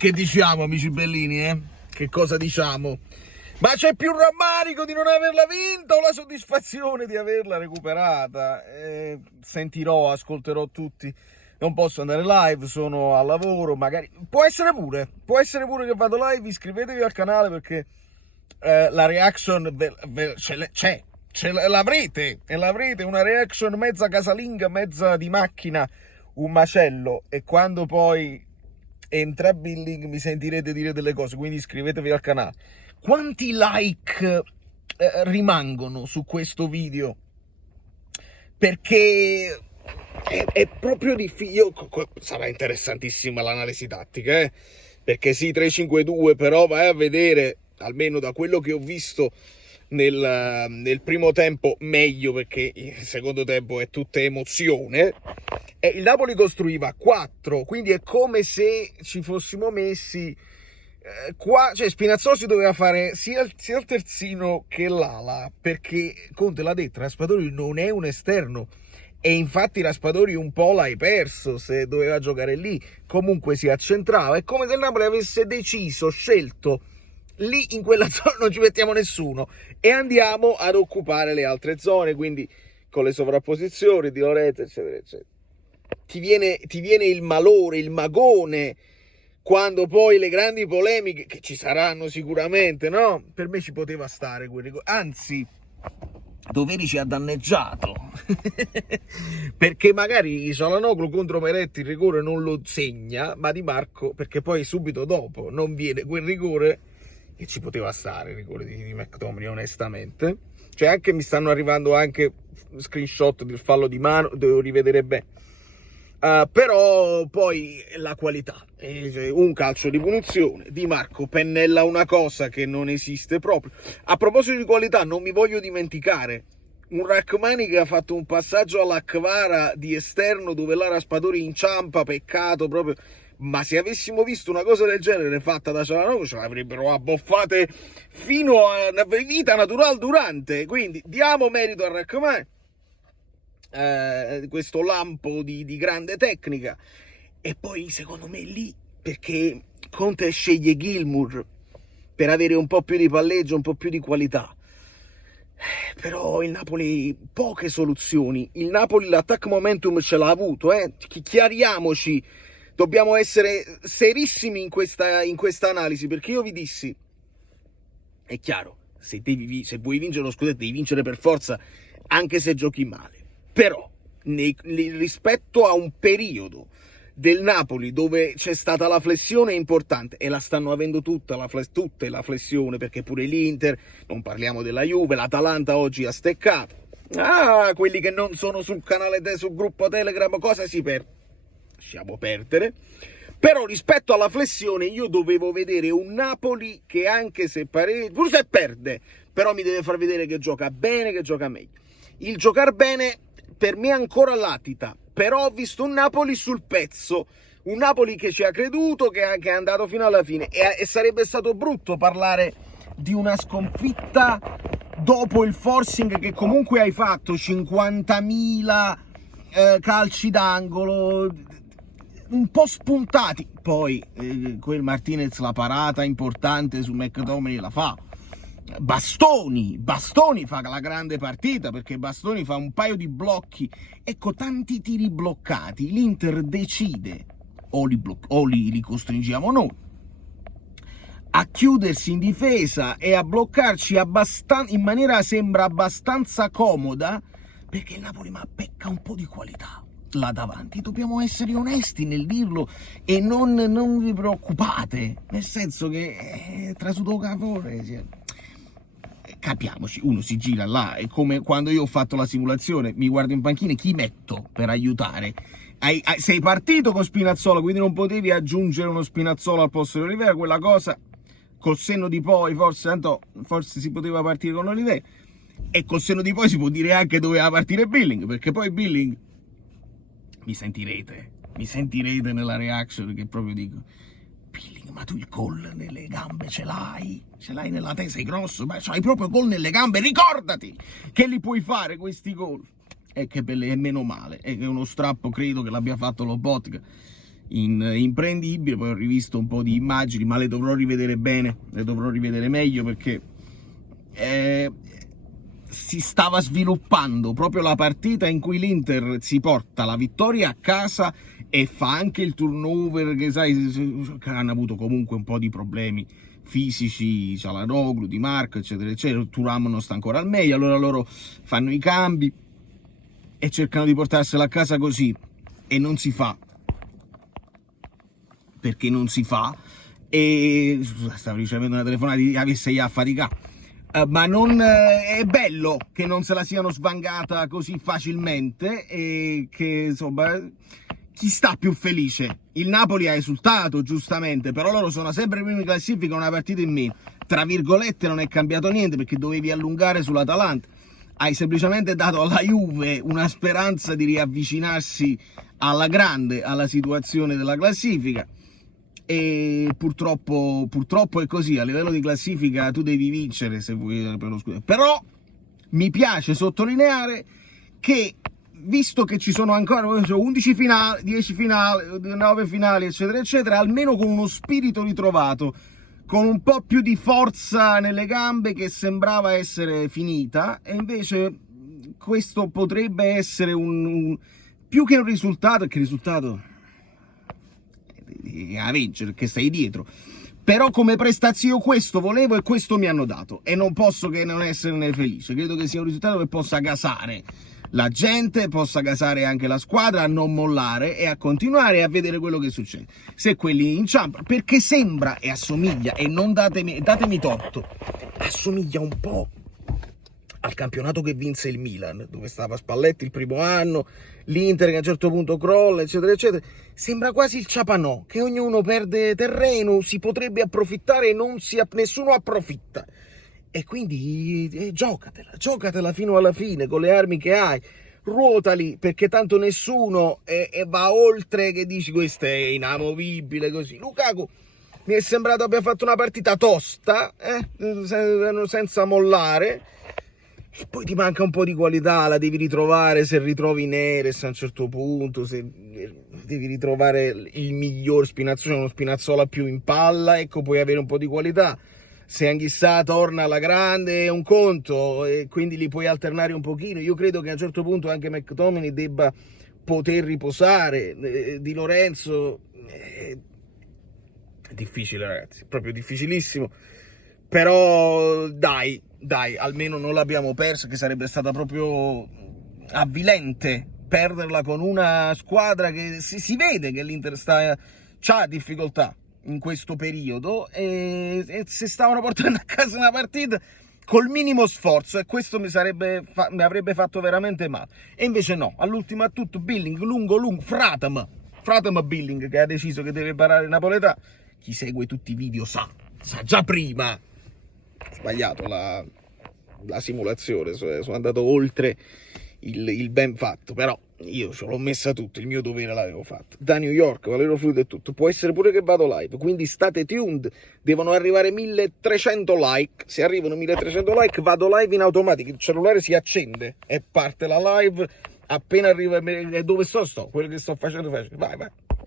Che diciamo, amici bellini, Che cosa diciamo? Ma c'è più rammarico di non averla vinta o la soddisfazione di averla recuperata? Sentirò, ascolterò tutti. Non posso andare live, sono al lavoro, magari... Può essere pure che vado live, iscrivetevi al canale perché la reaction l'avrete, una reaction mezza casalinga, mezza di macchina, un macello, e quando poi entra Billing mi sentirete dire delle cose, quindi iscrivetevi al canale. Quanti like rimangono su questo video? Perché è proprio difficile. Sarà interessantissima l'analisi tattica, perché sì, 3-5-2, però vai a vedere, almeno da quello che ho visto nel primo tempo, meglio, perché il secondo tempo è tutta emozione. Il Napoli costruiva 4, quindi è come se ci fossimo messi qua, cioè Spinazzola si doveva fare sia il terzino che l'ala, perché Conte l'ha detto, Raspadori non è un esterno, e infatti Raspadori un po' l'hai perso se doveva giocare lì, comunque si accentrava, è come se il Napoli avesse scelto lì in quella zona non ci mettiamo nessuno e andiamo ad occupare le altre zone, quindi con le sovrapposizioni di Lorenzo eccetera eccetera. Ti viene il malore, il magone, quando poi le grandi polemiche, che ci saranno sicuramente, no? Per me ci poteva stare quel rigore, anzi Doveri ci ha danneggiato perché magari Çalhanoğlu contro Peretti il rigore non lo segna, ma Di Marco, perché poi subito dopo non viene quel rigore, che ci poteva stare il rigore di McTominay onestamente, cioè anche mi stanno arrivando anche screenshot del fallo di mano, devo rivedere bene. Però poi la qualità, un calcio di punizione, Di Marco pennella una cosa che non esiste proprio. A proposito di qualità, non mi voglio dimenticare un Rachmani che ha fatto un passaggio all'Akvara di esterno dove là Raspadori inciampa, peccato proprio, ma se avessimo visto una cosa del genere fatta da Çalhanoğlu ce l'avrebbero abboffate fino a vita natural durante, quindi diamo merito a Rachmani, questo lampo di grande tecnica. E poi secondo me lì, perché Conte sceglie Gilmour per avere un po' più di palleggio, un po' più di qualità, però il Napoli poche soluzioni. Il Napoli l'attack momentum ce l'ha avuto, chiariamoci, dobbiamo essere serissimi in questa analisi, perché io vi dissi, è chiaro, se vuoi vincere lo scudetto devi vincere per forza anche se giochi male. Però rispetto a un periodo del Napoli dove c'è stata la flessione importante, e la stanno avendo tutte la flessione, perché pure l'Inter, non parliamo della Juve, l'Atalanta oggi ha steccato, quelli che non sono sul canale sul gruppo Telegram, cosa si perde? Lasciamo perdere. Però rispetto alla flessione io dovevo vedere un Napoli che, anche se pure se perde, però mi deve far vedere che gioca bene, che gioca meglio. Il giocare bene per me ancora latita, però ho visto un Napoli sul pezzo, un Napoli che ci ha creduto, che è andato fino alla fine, e sarebbe stato brutto parlare di una sconfitta dopo il forcing che comunque hai fatto, 50.000 calci d'angolo, un po' spuntati, poi quel Martinez, la parata importante su McTominay la fa, Bastoni fa la grande partita, perché Bastoni fa un paio di blocchi, ecco, tanti tiri bloccati, l'Inter decide, o li costringiamo noi a chiudersi in difesa e a bloccarci in maniera sembra abbastanza comoda, perché il Napoli pecca un po' di qualità là davanti, dobbiamo essere onesti nel dirlo, e non vi preoccupate, nel senso che tra Sudocavore, capiamoci, uno si gira là, è come quando io ho fatto la simulazione, mi guardo in panchina, chi metto per aiutare? Sei partito con Spinazzola, quindi non potevi aggiungere uno Spinazzola al posto di Olivera, quella cosa col senno di poi forse si poteva partire con Olivera, e col senno di poi si può dire anche doveva partire Billing, perché poi Billing, mi sentirete nella reaction che proprio dico, Billing, ma tu il gol nelle gambe ce l'hai nella testa, sei grosso, ma c'hai proprio gol nelle gambe, ricordati che li puoi fare questi gol. E che belle, e meno male, è che uno strappo credo che l'abbia fatto Lobotka, imprendibile. Poi ho rivisto un po' di immagini, ma le dovrò rivedere bene, le dovrò rivedere meglio, perché si stava sviluppando proprio la partita in cui l'Inter si porta la vittoria a casa e fa anche il turnover, che sai, che hanno avuto comunque un po' di problemi fisici, Çalhanoğlu, Di Marco, eccetera, eccetera. Thuram non sta ancora al meglio, allora loro fanno i cambi e cercano di portarsela a casa così, e non si fa, perché non si fa. E stavo ricevendo una telefonata di avesse affaticato. Ma non è bello che non se la siano svangata così facilmente, e che insomma chi sta più felice? Il Napoli ha esultato giustamente, però loro sono sempre primi in classifica, una partita in meno, tra virgolette non è cambiato niente, perché dovevi allungare sull'Atalanta, hai semplicemente dato alla Juve una speranza di riavvicinarsi alla grande, alla situazione della classifica. E purtroppo è così, a livello di classifica tu devi vincere se vuoi per lo scudetto. Però mi piace sottolineare che, visto che ci sono ancora 11 finali, 10 finali, 9 finali, eccetera, eccetera, almeno con uno spirito ritrovato, con un po' più di forza nelle gambe, che sembrava essere finita, e invece questo potrebbe essere più che un risultato, perché il risultato a vincere, che stai dietro, però come prestazione io questo volevo e questo mi hanno dato, e non posso che non esserne felice. Credo che sia un risultato che possa gasare la gente, possa gasare anche la squadra a non mollare e a continuare a vedere quello che succede. Se quelli inciampano, perché sembra e assomiglia, e non datemi torto, assomiglia un po' al campionato che vinse il Milan, dove stava Spalletti il primo anno, l'Inter che a un certo punto crolla, eccetera, eccetera. Sembra quasi il Ciapanò, che ognuno perde terreno, si potrebbe approfittare e nessuno approfitta. E quindi giocatela fino alla fine, con le armi che hai, ruotali, perché tanto nessuno va oltre, che dici questo è inamovibile, così. Lukaku mi è sembrato abbia fatto una partita tosta, senza mollare. E poi ti manca un po' di qualità, la devi ritrovare se ritrovi Neres a un certo punto, se devi ritrovare il miglior Spinazzola, uno Spinazzola più in palla, ecco, puoi avere un po' di qualità. Se Anghissà torna alla grande è un conto, e quindi li puoi alternare un pochino. Io credo che a un certo punto anche McTominay debba poter riposare. Di Lorenzo è difficile, ragazzi, proprio difficilissimo. Però dai, almeno non l'abbiamo perso, che sarebbe stata proprio avvilente perderla con una squadra che si vede che l'Inter c'ha difficoltà in questo periodo, e si stavano portando a casa una partita col minimo sforzo, e questo mi avrebbe fatto veramente male. E invece no, all'ultimo a tutto Billing, lungo, Fratam Billing, che ha deciso che deve imparare il napoletano. Chi segue tutti i video sa già prima. Ho sbagliato la simulazione, sono andato oltre il ben fatto, però io ce l'ho messa tutto, il mio dovere l'avevo fatto. Da New York, Valerio Fluido è tutto, può essere pure che vado live, quindi state tuned, devono arrivare 1300 like, se arrivano 1300 like vado live in automatico, il cellulare si accende e parte la live, appena arriva dove sto, quello che sto facendo, vai.